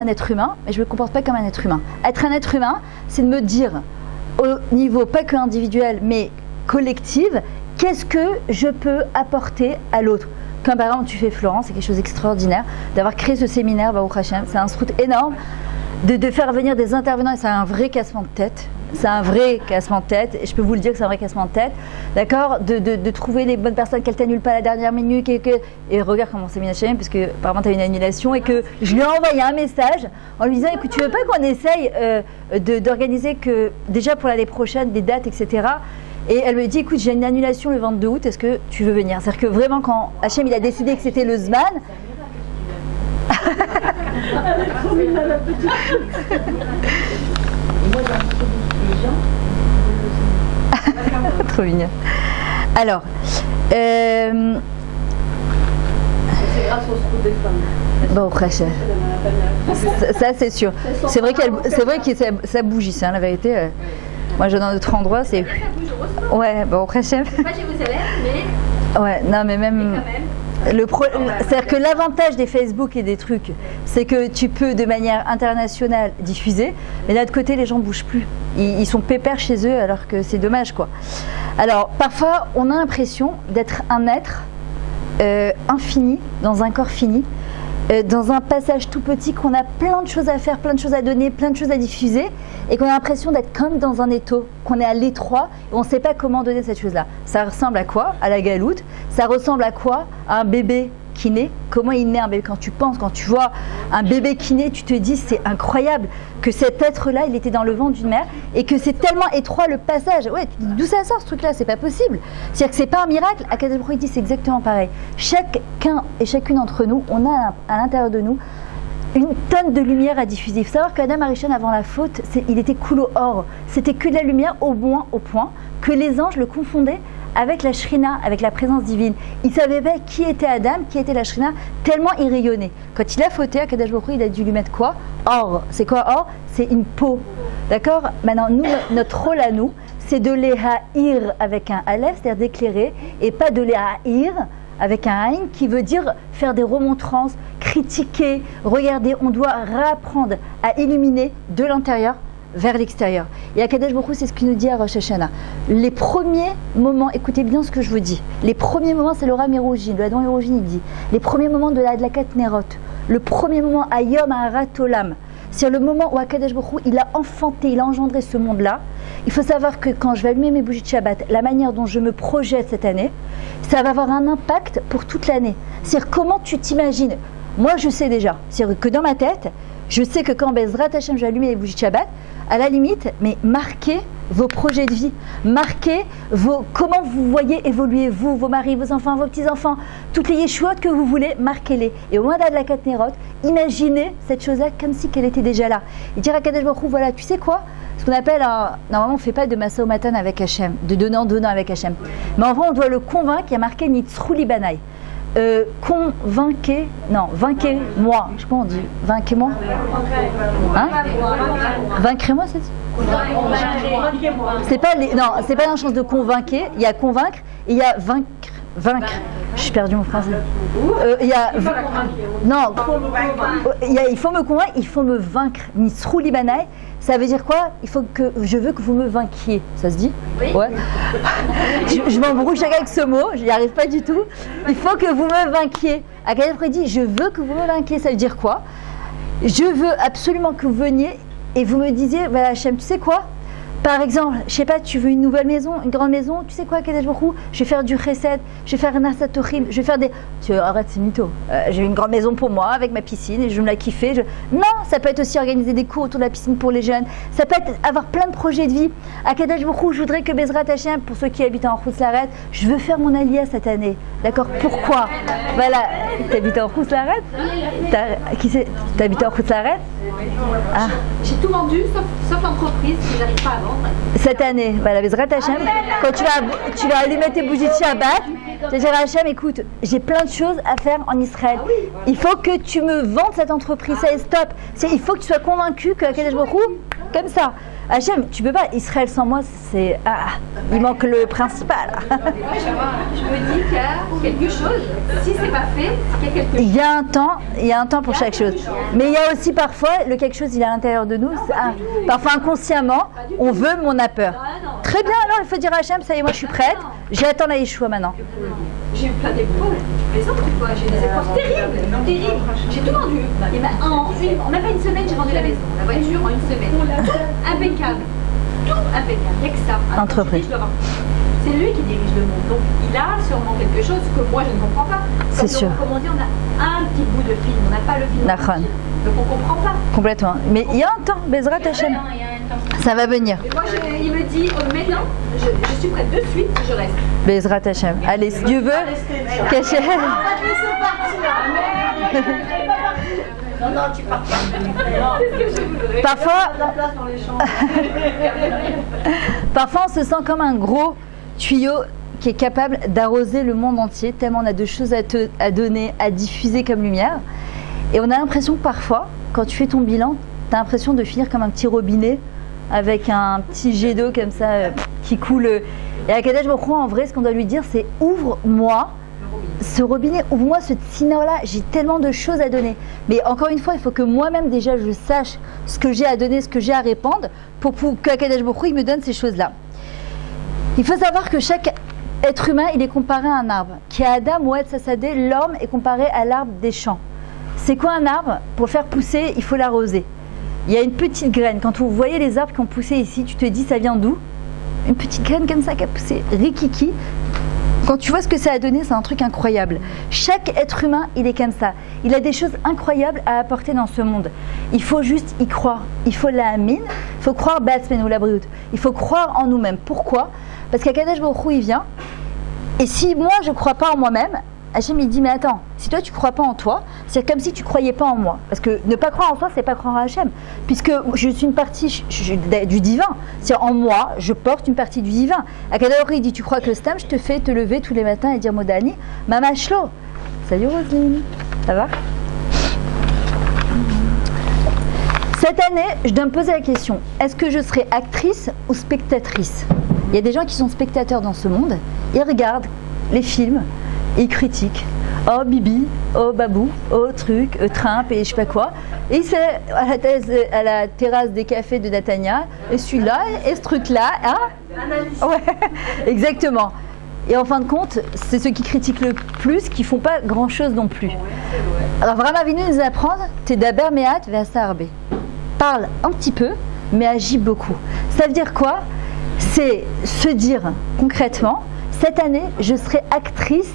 un être humain, mais je ne me comporte pas comme un être humain. Être un être humain, c'est de me dire, au niveau pas que individuel, mais collectif, qu'est-ce que je peux apporter à l'autre. Comme par exemple, tu fais Florence, c'est quelque chose d'extraordinaire, d'avoir créé ce séminaire, Baruch Hashem, c'est un srout énorme, de faire venir des intervenants, et c'est un vrai cassement de tête. C'est un vrai cassement de tête, et je peux vous le dire que c'est un vrai cassement de tête, d'accord, de trouver les bonnes personnes qu'elles t'annulent pas à la dernière minute, et regarde comment c'est bien parce que apparemment tu as une annulation, et que je lui ai envoyé un message en lui disant, écoute, tu veux pas qu'on essaye d'organiser que, déjà pour l'année prochaine, des dates, etc. Et elle me dit, écoute, j'ai une annulation le 22 août, est-ce que tu veux venir? C'est-à-dire que vraiment, quand Hachem il a décidé que c'était le Zman, trop mignon. Alors, c'est grâce au srout des femmes. Bon, ça c'est sûr. C'est vrai que ça bouge ici, hein, la vérité. Moi, je vais dans d'autres endroits, c'est. Ouais, bon, après chef. Moi, j'ai vous élèves, mais. Ouais, non, mais même. C'est-à-dire que l'avantage des Facebook et des trucs, c'est que tu peux de manière internationale diffuser, mais d'un autre côté, les gens ne bougent plus. Ils sont pépères chez eux, alors que c'est dommage, quoi. Alors, parfois, on a l'impression d'être un être infini, dans un corps fini, dans un passage tout petit, qu'on a plein de choses à faire, plein de choses à donner, plein de choses à diffuser, et qu'on a l'impression d'être comme dans un étau, qu'on est à l'étroit, et on ne sait pas comment donner cette chose-là. Ça ressemble à quoi? À la galoute. Ça ressemble à quoi? À un bébé qui naît. Comment il naît un bébé? Quand tu vois un bébé qui naît, tu te dis c'est incroyable que cet être-là, il était dans le ventre d'une mère, et que c'est tellement étroit le passage. Ouais, d'où ça sort ce truc-là? C'est pas possible. C'est-à-dire que c'est pas un miracle. Akadosh Baruch Hu dit c'est exactement pareil. Chacun et chacune d'entre nous, on a à l'intérieur de nous une tonne de lumière à diffuser. Il faut savoir qu'Adam Arishon, avant la faute, il était coulo or. C'était que de la lumière au point que les anges le confondaient avec la Shrina, avec la présence divine. Il ne savait pas qui était Adam, qui était la Shrina, tellement il rayonnait. Quand il a fauté, Akadosh Baruch Hu, il a dû lui mettre quoi? Or. C'est quoi or? C'est une peau. D'accord? Maintenant, nous, notre rôle à nous, c'est de les haïr avec un aleph, c'est-à-dire d'éclairer, et pas de les haïr avec un haïn qui veut dire faire des remontrances, critiquer, regarder. On doit réapprendre à illuminer de l'intérieur vers l'extérieur. Et Akadosh Baruch Hu, c'est ce qu'il nous dit à Rosh Hashanah. Les premiers moments, écoutez bien ce que je vous dis, les premiers moments, c'est l'Ora Mirojin, le Adon Mirojin, il dit, les premiers moments de la Adlakat Nerot, le premier moment à Yom Harat Olam, c'est le moment où Akadosh Baruch Hu, il a enfanté, il a engendré ce monde-là. Il faut savoir que quand je vais allumer mes bougies de Shabbat, la manière dont je me projette cette année, ça va avoir un impact pour toute l'année. C'est-à-dire comment tu t'imagines. Moi, je sais déjà. C'est-à-dire que dans ma tête, je sais que quand Bezrat Hashem, je vais allumer les bougies de Shabbat, à la limite, mais marquez vos projets de vie, marquez comment vous voyez évoluer, vous, vos maris, vos enfants, vos petits-enfants, toutes les yeshuot que vous voulez, marquez-les. Et au moment de la Katnerot, imaginez cette chose-là comme si qu'elle était déjà là. Et dire à Kadesh Baruch Hu, voilà, tu sais quoi? Ce qu'on appelle, normalement on ne fait pas de Masa Umatan avec Hachem, de donnant-donnant avec Hachem. Mais en vrai, on doit le convaincre, il y a marqué Nitzrou Libanai. Vainquez-moi. Je sais pas, on dit vainquez-moi. Hein? Vaincrez-moi, c'est c'est pas c'est pas une chance de convaincre. Il y a convaincre et il y a vaincre. Je suis perdu mon français. Il faut me convaincre, il faut me vaincre. Nitzrou Libanai. Ça veut dire quoi? Je veux que vous me vainquiez. Ça se dit? Oui. Ouais. Je m'embrouille chacun avec ce mot, je n'y arrive pas du tout. Il faut que vous me vainquiez. Akadosh Baruch Hu dit, je veux que vous me vainquiez. Ça veut dire quoi? Je veux absolument que vous veniez et vous me disiez, voilà Hachem, tu sais quoi? Par exemple, je sais pas, tu veux une nouvelle maison, une grande maison, tu sais quoi, Akadosh Baruch Hu, je vais faire du chesed, je vais faire un asatorim, je vais faire des... Arrête, c'est mytho. J'ai une grande maison pour moi, avec ma piscine, et je vais me la kiffer. Non, ça peut être aussi organiser des cours autour de la piscine pour les jeunes. Ça peut être avoir plein de projets de vie. Akadosh Baruch Hu, je voudrais que Bezrat Hashem, pour ceux qui habitent en Khous Laret, je veux faire mon alia cette année. D'accord? Pourquoi? Voilà. T'habites en Khous Laret? T'habites en Khous Laret? Ah. J'ai tout vendu, sauf l'entreprise, je n'arrive pas à vendre. Cette année, voilà, Bezrat Hashem, quand tu vas allumer tes bougies de Shabbat, tu vas dire à Hashem, écoute, j'ai plein de choses à faire en Israël. Il faut que tu me vendes cette entreprise, ça est stop. Il faut que tu sois convaincu que Akadosh Baruch Hu, comme ça, Hachem, tu peux pas, Israël sans moi, c'est... Ah, il manque le principal. Je me dis qu'il y a quelque chose. Si c'est pas fait, c'est qu'il y a quelque chose. Il y a un temps pour chaque chose. Mais il y a aussi parfois, le quelque chose, il est à l'intérieur de nous. Parfois inconsciemment, on veut, mais on a peur. Très bien, alors il faut dire à Hachem, ça y est, moi je suis prête, j'attends la Yeshua maintenant. J'ai eu plein d'épreuves. Mais ça, tu vois, j'ai des épreuves terribles. J'ai tout vendu. Et ben, en même pas une semaine, j'ai vendu la maison, la voiture en une semaine. Tout impeccable. Tout impeccable. Il n'y a que ça. Entreprise. C'est lui qui dirige le monde. Donc il a sûrement quelque chose que moi je ne comprends pas. C'est sûr. Comme on dit, on a un petit bout de film. On n'a pas le film. Donc on ne comprend pas. Complètement. Mais il y a un temps, Bezrat Hachem. Ça va venir. Et moi, il me dit, maintenant, je suis prête de suite, je reste. Bezrat Hachem. Allez, si Dieu veut, cachez. Non, tu pars pas. Parfois, on se sent comme un gros tuyau qui est capable d'arroser le monde entier, tellement on a de choses à donner, à diffuser comme lumière. Et on a l'impression que parfois, quand tu fais ton bilan, tu as l'impression de finir comme un petit robinet avec un petit jet d'eau comme ça qui coule. Et à Kadesh Baruch Hu, en vrai, ce qu'on doit lui dire, c'est ouvre-moi ce robinet, ouvre-moi ce tsina-là, j'ai tellement de choses à donner. Mais encore une fois, il faut que moi-même déjà je sache ce que j'ai à donner, ce que j'ai à répandre pour qu'Akadosh Baruch Hu il me donne ces choses-là. Il faut savoir que chaque être humain, il est comparé à un arbre. Qui a Adam ou Etzasadé, l'homme est comparé à l'arbre des champs. C'est quoi un arbre? Pour le faire pousser, il faut l'arroser. Il y a une petite graine. Quand vous voyez les arbres qui ont poussé ici, tu te dis ça vient d'où? Une petite graine comme ça qui a poussé, rikiki. Quand tu vois ce que ça a donné, c'est un truc incroyable. Chaque être humain, il est comme ça. Il a des choses incroyables à apporter dans ce monde. Il faut juste y croire. Il faut la amine. Il faut croire Batsmen ou la brioute. Il faut croire en nous-mêmes. Pourquoi? Parce qu'Akadosh Baruch Hu, il vient. Et si moi, je ne crois pas en moi-même, Hachem, il dit, mais attends, si toi, tu ne crois pas en toi, c'est comme si tu ne croyais pas en moi. Parce que ne pas croire en soi, c'est pas croire à Hachem. Puisque je suis une partie du divin. C'est-à-dire, en moi, je porte une partie du divin. Akadosh Baruch Hu, il dit, tu crois que le stam, je te fais te lever tous les matins et dire Modani, Mamashlo. Salut Roselyne, ça va? Cette année, je dois me poser la question, est-ce que je serai actrice ou spectatrice? Il y a des gens qui sont spectateurs dans ce monde, ils regardent les films, et ils critiquent. Oh Bibi, oh Babou, oh truc, Trump et je sais pas quoi. Et c'est à la terrasse des cafés de Natania, et celui-là, et ce truc-là, hein? Ouais, exactement. Et en fin de compte, c'est ceux qui critiquent le plus qui font pas grand-chose non plus. Alors vraiment, Avinu nous apprend, t'es d'abord mehat ve'asarbe. Parle un petit peu, mais agis beaucoup. Ça veut dire quoi? C'est se dire concrètement, cette année, je serai actrice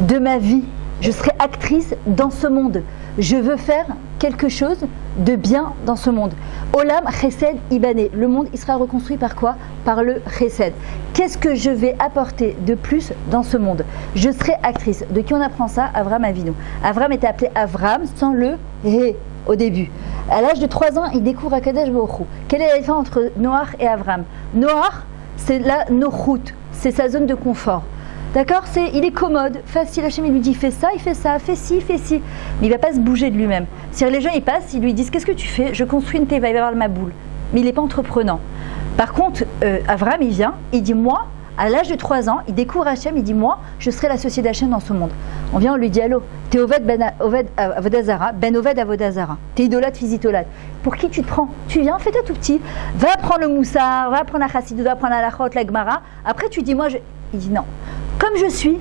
de ma vie. Je serai actrice dans ce monde. Je veux faire quelque chose de bien dans ce monde. Olam Chesed Ibané. Le monde, il sera reconstruit par quoi? Par le Chesed. Qu'est-ce que je vais apporter de plus dans ce monde? Je serai actrice. De qui on apprend ça? Avram Avinu. Avram était appelé Avram sans le Hé au début. À l'âge de 3 ans, il découvre Akadosh Baruch Hu. Quelle est la différence entre Noach et Avram? Noach, c'est la Nochut, c'est sa zone de confort. D'accord? Il est commode, facile. Hachem, il lui dit fais ça, fais ci. Mais il ne va pas se bouger de lui-même. Si les gens ils passent, ils lui disent qu'est-ce que tu fais? Je construis une teva, il va avoir ma boule. Mais il n'est pas entreprenant. Par contre, Avram, il vient, il dit moi, à l'âge de 3 ans, il découvre Hachem, il dit moi, je serai l'associé d'Hachem dans ce monde. On vient, on lui dit allô, t'es Oved Avodazara, Ben Oved Avodazara, t'es idolâtre, fils idolâtre. Pour qui tu te prends? Tu viens, fais-toi tout petit, va apprendre le moussard, va apprendre la chassidou, va apprendre la lachot, la gemara. Après, tu dis moi, il dit non. Comme je suis,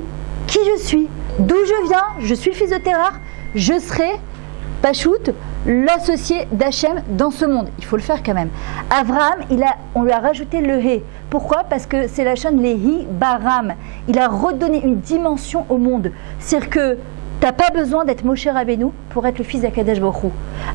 qui je suis, d'où je viens, je suis le fils de Terah, je serai, Pachout, l'associé d'Hachem dans ce monde. Il faut le faire quand même. Avraham, on lui a rajouté le Hé. Pourquoi? Parce que c'est la chaîne Lehi Baram. Il a redonné une dimension au monde. C'est-à-dire que tu n'as pas besoin d'être Moshe Rabbeinu pour être le fils d'Akadosh Baruch Hu.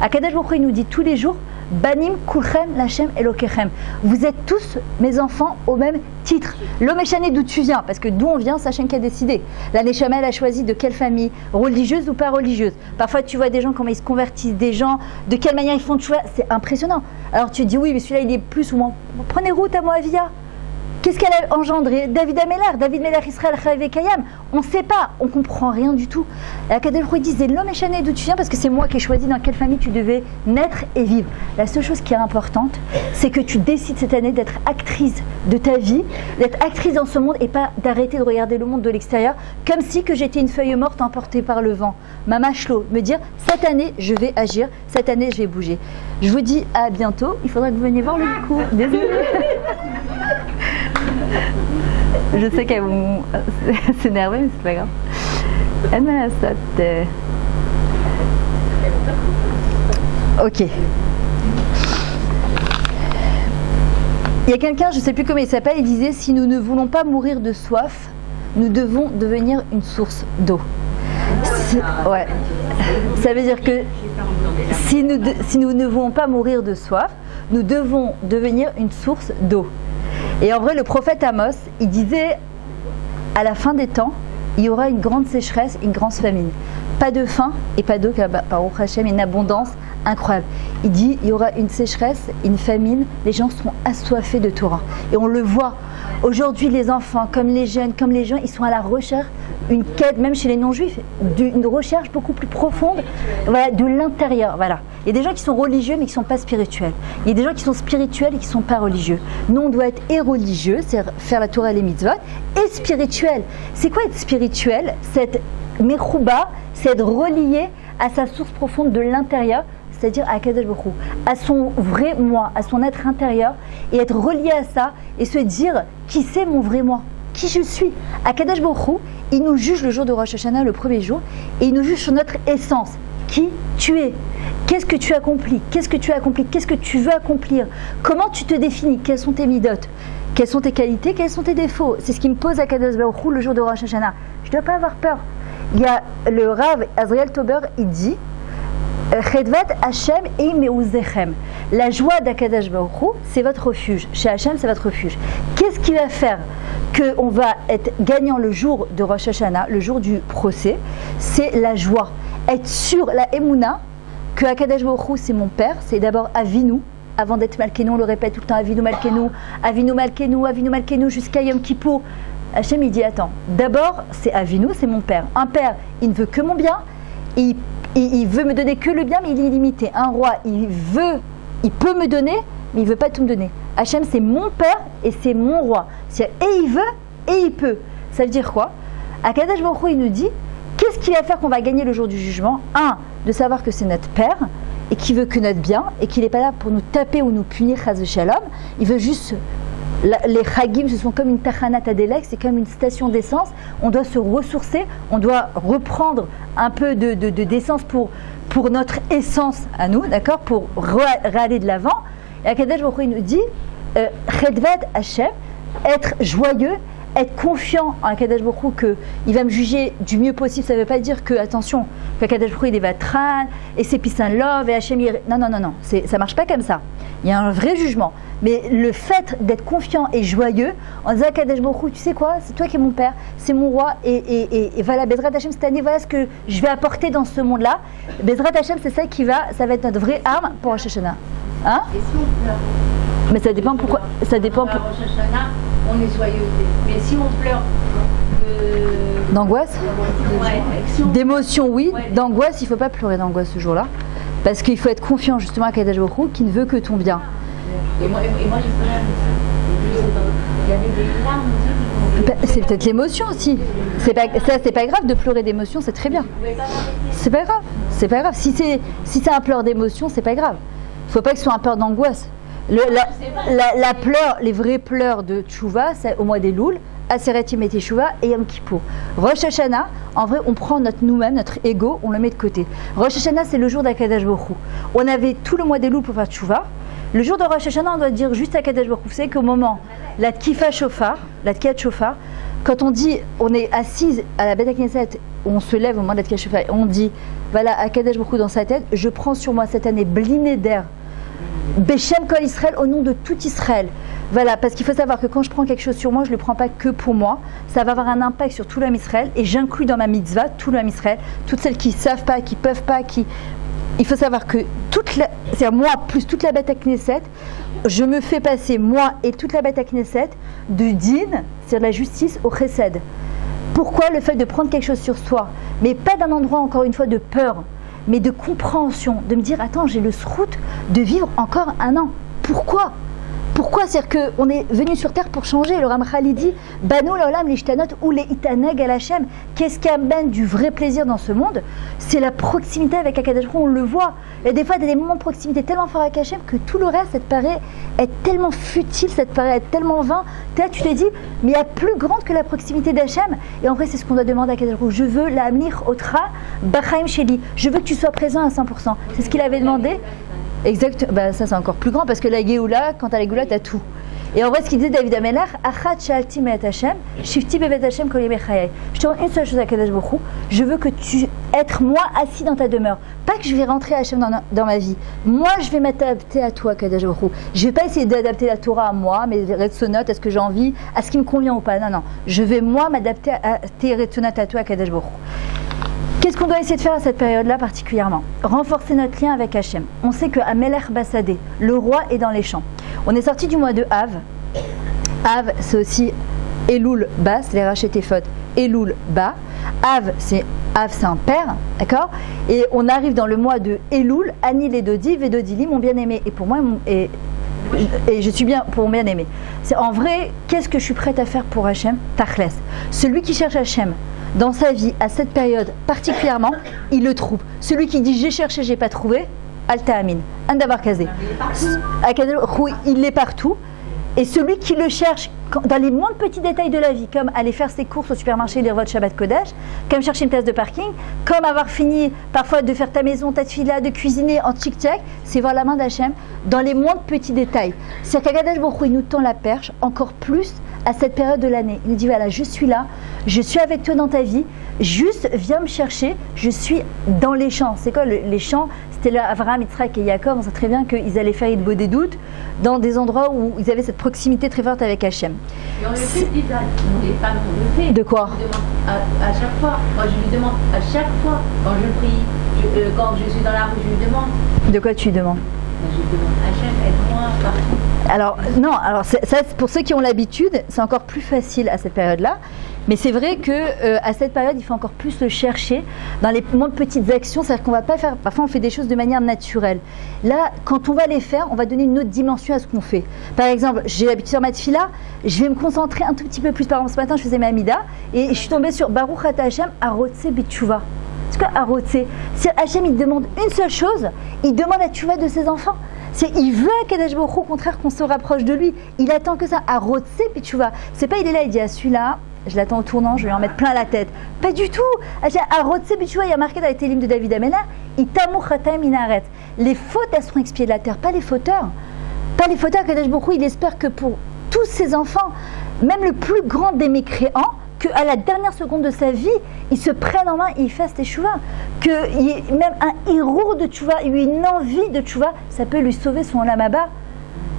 Akadosh Baruch Hu, il nous dit tous les jours Banim Kulchem Lachem Elokechem. Vous êtes tous mes enfants au même titre. L'Omeshane, d'où tu viens? Parce que d'où on vient, c'est Hachem qui a décidé. La Neshama, elle a choisi de quelle famille? Religieuse ou pas religieuse? Parfois, tu vois des gens, comment ils se convertissent, des gens, de quelle manière ils font de choix. C'est impressionnant. Alors tu dis oui, mais celui-là, il est plus ou moins. Prenez route à Moavia. Qu'est-ce qu'elle a engendré? David Melech Israël Chayav Kayam. On ne sait pas, on ne comprend rien du tout. Et Akadosh Baruch Hu dit, l'homme échané d'où tu viens, parce que c'est moi qui ai choisi dans quelle famille tu devais naître et vivre. La seule chose qui est importante, c'est que tu décides cette année d'être actrice de ta vie, d'être actrice dans ce monde et pas d'arrêter de regarder le monde de l'extérieur comme si que j'étais une feuille morte emportée par le vent. Mama Shlo, me dire, cette année, je vais agir, cette année, je vais bouger. Je vous dis à bientôt. Il faudra que vous veniez voir le cours. Désolée. Je sais qu'elles vont s'énerver, mais c'est pas grave. Ok. Il y a quelqu'un, je ne sais plus comment il s'appelle, il disait, si nous ne voulons pas mourir de soif, nous devons devenir une source d'eau. Ouais. Ça veut dire que si nous ne voulons pas mourir de soif, nous devons devenir une source d'eau. Et en vrai, le prophète Amos, il disait, à la fin des temps, il y aura une grande sécheresse, une grande famine. Pas de faim et pas d'eau, car Baruch Hashem, une abondance incroyable. Il dit, il y aura une sécheresse, une famine, les gens seront assoiffés de Torah. Et on le voit, aujourd'hui, les enfants, comme les jeunes, comme les gens, ils sont à la recherche, une quête, même chez les non-juifs, d'une recherche beaucoup plus profonde, voilà, de l'intérieur. Voilà. Il y a des gens qui sont religieux mais qui ne sont pas spirituels. Il y a des gens qui sont spirituels et qui ne sont pas religieux. Nous, on doit être et religieux, c'est faire la Torah et les mitzvot, et spirituel. C'est quoi être spirituel? C'est être mechouba, c'est être relié à sa source profonde de l'intérieur, c'est-à-dire à Akadosh Baruch Hu, à son vrai moi, à son être intérieur, et être relié à ça, et se dire qui c'est mon vrai moi, qui je suis. Akadosh Baruch Hu, il nous juge le jour de Rosh Hashanah, le premier jour, et il nous juge sur notre essence, qui tu es. Qu'est-ce que tu accomplis? Qu'est-ce que tu as accompli? Qu'est-ce que tu veux accomplir? Comment tu te définis? Quelles sont tes midotes? Quelles sont tes qualités? Quels sont tes défauts? C'est ce qui me pose Akadosh Baruch Hu le jour de Rosh Hashanah. Je ne dois pas avoir peur. Il y a le Rav Azriel Tober, il dit Chedvat Hashem et Meuzechem. La joie d'Akadosh Baruch Hu, c'est votre refuge. Chez Hashem, c'est votre refuge. Qu'est-ce qui va faire qu'on va être gagnant le jour de Rosh Hashanah, le jour du procès? C'est la joie. Être sûr, la Emouna, que Akadosh Baruch Hu, c'est mon père, c'est d'abord Avinu. Avant d'être Malkeinu, on le répète tout le temps, Avinu Malkeinu, Avinu Malkeinu, Avinu Malkeinu, jusqu'à Yom Kippour. Hachem, il dit, attends, d'abord, c'est Avinu, c'est mon père. Un père, il ne veut que mon bien, il veut me donner que le bien, mais il est limité. Un roi, il peut me donner, mais il ne veut pas tout me donner. Hachem, c'est mon père et c'est mon roi. C'est-à-dire, et il veut, et il peut. Ça veut dire quoi? Akadosh Baruch Hu, il nous dit, qu'est-ce qui va faire qu'on va gagner le jour du jugement? Un, de savoir que c'est notre père, et qui veut que notre bien, et qu'il n'est pas là pour nous taper ou nous punir, chas v'shalom. Il veut juste... Les chagim, ce sont comme une tachanat adelek, c'est comme une station d'essence. On doit se ressourcer, on doit reprendre un peu d'essence pour notre essence à nous, d'accord, pour aller de l'avant. Et Akadosh Baruch Hu nous dit, Chedvat Hashem, être joyeux, être confiant en Akadosh Baruch Hu qu'il va me juger du mieux possible. Ça ne veut pas dire que, attention, qu'Akadosh Baruch Hu il va tran, et c'est peace and love, et Hashem, non, ça ne marche pas comme ça. Il y a un vrai jugement. Mais le fait d'être confiant et joyeux, en disant à Akadosh Baruch Hu, tu sais quoi, c'est toi qui es mon père, c'est mon roi, et voilà, Bezrat Hashem, cette année, voilà ce que je vais apporter dans ce monde-là. Bezrat Hashem, c'est ça ça va être notre vraie arme pour Rosh Hashanah. Hein? Et si on pleure? Mais ça dépend pourquoi. Ça dépend pour Rosh Hashanah, on est joyeux. Mais si on pleure d'angoisse? D'émotion, oui. Ouais. D'angoisse, il ne faut pas pleurer d'angoisse ce jour-là. Parce qu'il faut être confiant justement à Akadosh Baruch Hu qui ne veut que ton bien. Et moi j'ai pleuré. Il y avait des larmes. C'est peut-être l'émotion aussi. C'est pas grave de pleurer d'émotion, c'est très bien. C'est pas grave. C'est pas grave. Si c'est un pleur d'émotion, c'est pas grave. Il ne faut pas que ce soit un pleur d'angoisse. La pleur, les vrais pleurs de Tchouva, c'est au mois des Louls, Aseret Yom Teshuvah et Yom Kippour. Rosh Hashanah, en vrai, on prend nous-mêmes, notre ego, on le met de côté. Rosh Hashanah, c'est le jour d'Akadosh Baruch Hu. On avait tout le mois des Louls pour faire Tchouva. Le jour de Rosh Hashanah, on doit dire juste à Akadosh Baruch Hu. Vous savez qu'au moment, la Tkifa Shofar, quand on dit, on est assise à la Beth Knesset, on se lève au moment de la Tkifa Shofar, on dit, voilà, Akadosh Baruch Hu dans sa tête, je prends sur moi cette année bliné d'air, Beshem Kol Israël, au nom de tout Israël. Voilà, parce qu'il faut savoir que quand je prends quelque chose sur moi, je ne le prends pas que pour moi. Ça va avoir un impact sur tout l'homme Israël. Et j'inclus dans ma mitzvah tout l'homme Israël, toutes celles qui ne savent pas, qui ne peuvent pas, qui il faut savoir que c'est-à-dire moi plus toute la bête à Knesset, je me fais passer, moi et toute la bête à Knesset, de din, c'est-à-dire la justice, au chesed. Pourquoi le fait de prendre quelque chose sur soi, mais pas d'un endroit, encore une fois, de peur, mais de compréhension, de me dire, attends, j'ai le srout de vivre encore un an. Pourquoi ? Pourquoi ? C'est-à-dire qu'on est venu sur terre pour changer. Le Ramchal il dit Banu l'olam l'ishtanot ou les itaneg al Hashem. Qu'est-ce qui amène du vrai plaisir dans ce monde ? C'est la proximité avec Akadosh Baruch Hu, on le voit. Et des fois, il y a des moments de proximité tellement forts avec Hashem que tout le reste, ça te paraît être tellement futile, ça te paraît être tellement vain. Là, tu te dis, mais il y a plus grande que la proximité d'Hachem. Et en vrai, c'est ce qu'on doit demander à Akadosh Baruch Hu. Je veux la amir otra bachaim sheli. Je veux que tu sois présent à 100%. C'est ce qu'il avait demandé. Exact, bah ça c'est encore plus grand parce que la Géoula, quand t'as la Géoula, t'as tout. Et en vrai, ce qu'il disait David Amelach, Achat Shalti Me'at Hashem, Shifti Bevet Hashem Kol Yemei Chayai. Je te demande une seule chose à Kadosh Baruch Hu, je veux que tu être moi assis dans ta demeure. Pas que je vais rentrer à Hashem dans ma vie. Moi, je vais m'adapter à toi, Kadosh Baruch Hu. Je vais pas essayer d'adapter la Torah à moi, mes retsonot, à ce que j'ai envie, à ce qui me convient ou pas. Non, non. Je vais moi m'adapter à tes retsonot à toi, Kadosh Baruch Hu. Qu'est-ce qu'on doit essayer de faire à cette période-là particulièrement ? Renforcer notre lien avec Hachem. On sait que Amelech Bassadé, le roi est dans les champs. On est sorti du mois de Av. Av, c'est aussi Elul Ba, c'est les rachetés fautes. Elul Ba. Av, c'est un père, d'accord ? Et on arrive dans le mois de Elul, Ani Ledodi, Vedodili, mon bien-aimé. Et pour moi, et je suis bien pour mon bien-aimé. C'est en vrai, qu'est-ce que je suis prête à faire pour Hachem ? Tachles. Celui qui cherche Hachem dans sa vie, à cette période particulièrement, il le trouve. Celui qui dit j'ai cherché, j'ai pas trouvé, Alta Amin, Andabar Kazé. Il est partout. Et celui qui le cherche dans les moindres petits détails de la vie, comme aller faire ses courses au supermarché, lire votre Shabbat Kodesh, comme chercher une place de parking, comme avoir fini parfois de faire ta maison, ta tefila, de cuisiner en tchik-tchak, c'est voir la main d'Hachem dans les moindres petits détails. C'est-à-dire qu'Akadosh Baruch Hu, il nous tend la perche encore plus à cette période de l'année. Il nous dit voilà, je suis là, je suis avec toi dans ta vie, juste viens me chercher, je suis dans les champs. C'est quoi les champs ? C'était là Abraham, Yitzhak et Yaakov, on sait très bien qu'ils allaient faire Idbo des doutes dans des endroits où ils avaient cette proximité très forte avec Hachem. Et on le fait, les femmes, on le fait. De quoi ? Je lui demande à chaque fois, moi je lui demande à chaque fois, quand je prie, quand je suis dans la rue, je lui demande. De quoi tu lui demandes ? Je lui demande Hachem, aide-moi partout. Alors, non, alors ça, pour ceux qui ont l'habitude, c'est encore plus facile à cette période-là. Mais c'est vrai qu'à cette période, il faut encore plus le chercher dans les moins petites actions. C'est-à-dire qu'on ne va pas faire. Parfois, on fait des choses de manière naturelle. Là, quand on va les faire, on va donner une autre dimension à ce qu'on fait. Par exemple, j'ai l'habitude de faire ma tefila, je vais me concentrer un tout petit peu plus. Par exemple, ce matin, je faisais ma Amida et je suis tombée sur Baruch Ata Hashem Arotse B'Tshuva. C'est quoi Arotse ? C'est Hashem, il demande une seule chose, il demande la Tshuva de ses enfants. Il veut à Kadosh Baruch Hu, au contraire, qu'on se rapproche de lui. Il attend que ça. Arotse B'Tshuva. C'est pas, il est là, il dit à celui-là. Je l'attends au tournant, je vais en mettre plein la tête. Pas du tout. Arotse B'Tshuva, il y a marqué dans les télim de David Amelach, Itamu Chataim Inaret. Les fautes, elles seront expiées de la terre, pas les fauteurs. Pas les fauteurs. Kadosh Baruch Hu, il espère que pour tous ses enfants, même le plus grand des mécréants, qu'à la dernière seconde de sa vie, il se prenne en main et il fasse teshuva. Qu'il y ait même un héros de teshuva, il y ait une envie de teshuva, ça peut lui sauver son olam haba,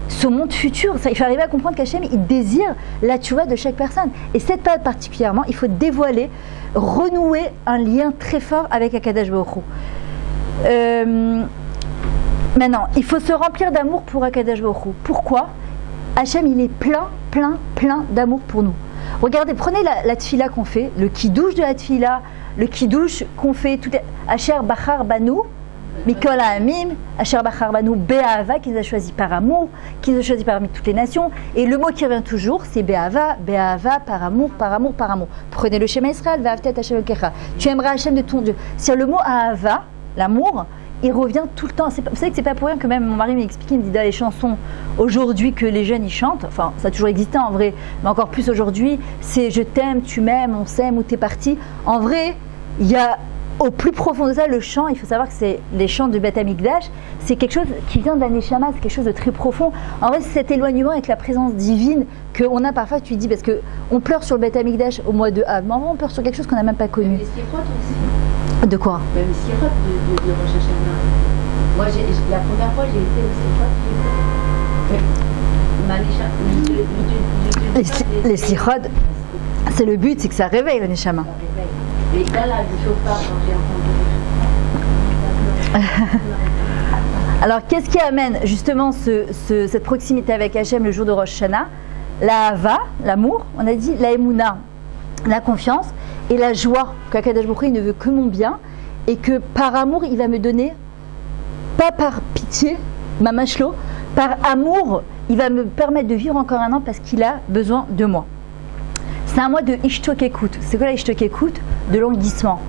son monde futur. Ça, il faut arriver à comprendre qu'Hachem, il désire la teshuva de chaque personne. Et cette période particulièrement, il faut dévoiler, renouer un lien très fort avec Akadosh Baruch Hu. Maintenant, il faut se remplir d'amour pour Akadosh Baruch Hu. Pourquoi ? Hachem, il est plein d'amour pour nous. Regardez, prenez la tefila qu'on fait, le kidouche de la tefila, le kidouche qu'on fait, tout Asher Bachar Banu, Mikol Ha'amim, Asher Bachar Banu, Be'ahava, qu'ils ont choisi par amour, qu'ils ont choisi parmi toutes les nations. Et le mot qui revient toujours, c'est Be'ahava, par amour. Prenez le schéma Israël, Ve'ahavta et Hashem Elokecha. Tu aimeras Hachem de ton Dieu. C'est le mot Ahava, l'amour, il revient tout le temps. Vous savez que c'est pas pour rien que même mon mari m'a expliqué, il me dit dans les chansons aujourd'hui que les jeunes ils chantent, enfin ça a toujours existé en vrai, mais encore plus aujourd'hui, c'est je t'aime, tu m'aimes, on s'aime ou t'es parti. En vrai, il y a au plus profond de ça le chant, il faut savoir que c'est les chants de Beth Amikdash, c'est quelque chose qui vient d'un Neshama, c'est quelque chose de très profond. En vrai, c'est cet éloignement avec la présence divine qu'on a parfois, tu dis, parce qu'on pleure sur le Beth Amikdash au mois de Av, mais en vrai on pleure sur quelque chose qu'on n'a même pas connu. De quoi ? Même Sirot de Rosh Hashanah. Moi, la première fois, j'ai été au Sirot. Les Sirot, c'est le but, c'est que ça réveille le Neshama. Et là, du chauffard, quand j'ai entendu Alors, qu'est-ce qui amène justement cette proximité avec Hachem le jour de Rosh Hashanah? La Hava, l'amour, on a dit, la Emouna, la confiance, et la joie qu'Akadosh Baruch Hu, il ne veut que mon bien, et que par amour, il va me donner, pas par pitié, ma machlo, par amour, il va me permettre de vivre encore un an parce qu'il a besoin de moi. C'est un mois de Ishtok écoute. C'est quoi la Ishtok écoute? De languissement,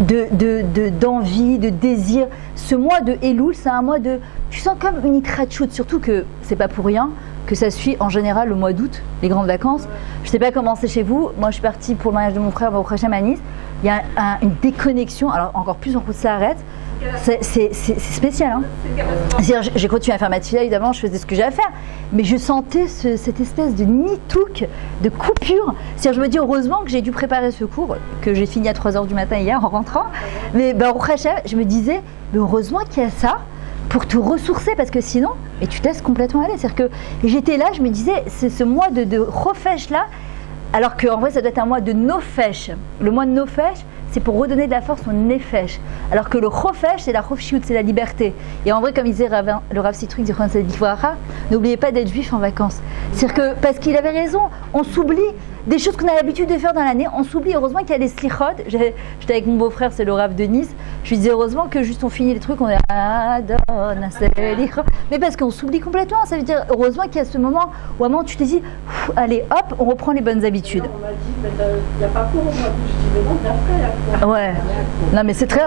d'envie, de désir. Ce mois de Elul, c'est un mois de... Tu sens comme une ikratchout, surtout que c'est pas pour rien que ça suit en général le mois d'août, les grandes vacances. Je sais pas comment c'est chez vous. Moi, je suis partie pour le mariage de mon frère au Hachem à Nice. Il y a une déconnexion, alors encore plus en route, ça arrête. C'est spécial. Hein. J'ai continué à faire ma tefila, évidemment, je faisais ce que j'ai à faire. Mais je sentais cette espèce de nitouk, de coupure. Je me dis heureusement que j'ai dû préparer ce cours, que j'ai fini à 3h du matin hier en rentrant. Mais au Hachem, je me disais, mais heureusement qu'il y a ça pour te ressourcer, parce que sinon, et tu te laisses complètement aller. C'est-à-dire que j'étais là, je me disais, c'est ce mois de refèche là, alors qu'en vrai, ça doit être un mois de nofèche. Le mois de nofèche, c'est pour redonner de la force au nefesh. Alors que le chofesh, c'est la chofshiout, c'est la liberté. Et en vrai, comme il disait le Rav Citruc, n'oubliez pas d'être juif en vacances. C'est-à-dire que, parce qu'il avait raison, on s'oublie des choses qu'on a l'habitude de faire dans l'année, on s'oublie. Heureusement qu'il y a les slichot. J'étais avec mon beau-frère, c'est le Rav de Nice. Je lui disais heureusement que juste on finit les trucs, on est mais parce qu'on s'oublie complètement. Ça veut dire heureusement qu'il y a ce moment où à un moment tu te dis, allez hop, on reprend les bonnes habitudes. On m'a dit, mais il n'y a pas cours au mois d'août. Je dis, mais non, d'après. Ouais. Non, mais c'est très.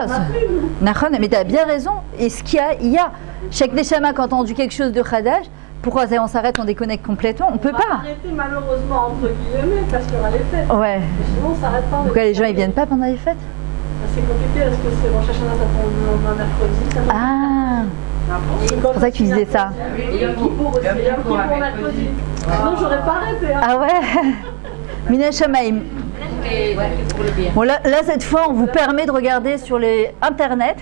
Nachon, mais tu as bien raison. Et ce qu'il y a, chaque Neshama, quand on dit quelque chose de Khadash, pourquoi on s'arrête, on déconnecte complètement? On peut pas. On va arrêter malheureusement, entre guillemets, parce qu'il y aura les fêtes. Ouais. Mais sinon, on s'arrête pas. Pourquoi les gens ils viennent pas pendant les fêtes? C'est compliqué parce que c'est Rosh Hashanah, ça tombe un mercredi. Ah. C'est pour ça que tu disais ça. Et Yom Kippour aussi. Yom Kippour mercredi. Sinon, j'aurais pas arrêté. Hein. Ah ouais. Mina Shamaim. Bon, là, cette fois, on vous permet de regarder sur les Internet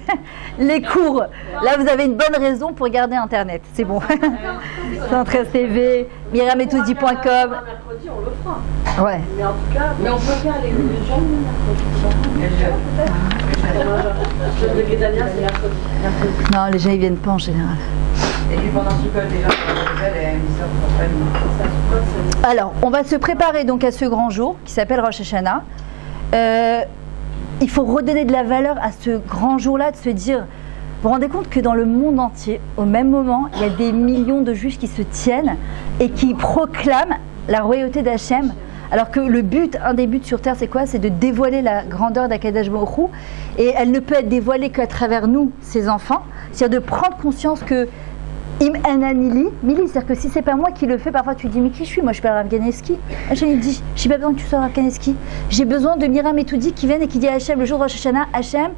les cours. Là, vous avez une bonne raison pour regarder Internet. C'est bon. Centre TV, mirametodi.com. Mercredi, on le fera. Ouais. Mais en tout cas, mais on peut faire les jeunes mercredi. Les végétaliens, c'est mercredi. Non, les gens, ils viennent pas en général. Et puis pendant Sukkot, déjà, alors, on va se préparer donc à ce grand jour qui s'appelle Rosh Hashanah. Il faut redonner de la valeur à ce grand jour-là, de se dire, vous vous rendez compte que dans le monde entier, au même moment, il y a des millions de juifs qui se tiennent et qui proclament la royauté d'Hachem. Alors que le but, un des buts sur Terre, c'est quoi? C'est de dévoiler la grandeur d'Akadosh Baruch Hu. Et elle ne peut être dévoilée qu'à travers nous, ses enfants. C'est-à-dire de prendre conscience que Im Ananili, Mili, c'est-à-dire que si c'est pas moi qui le fais, parfois tu te dis mais qui je suis? Moi je suis pas Rav Ganeski. Hachem il dit, j'ai pas besoin que tu sois Rav Ganeski. J'ai besoin de Mira Metoudi qui viennent et qui dit à Hachem le jour de Rosh Hashanah, Hachem,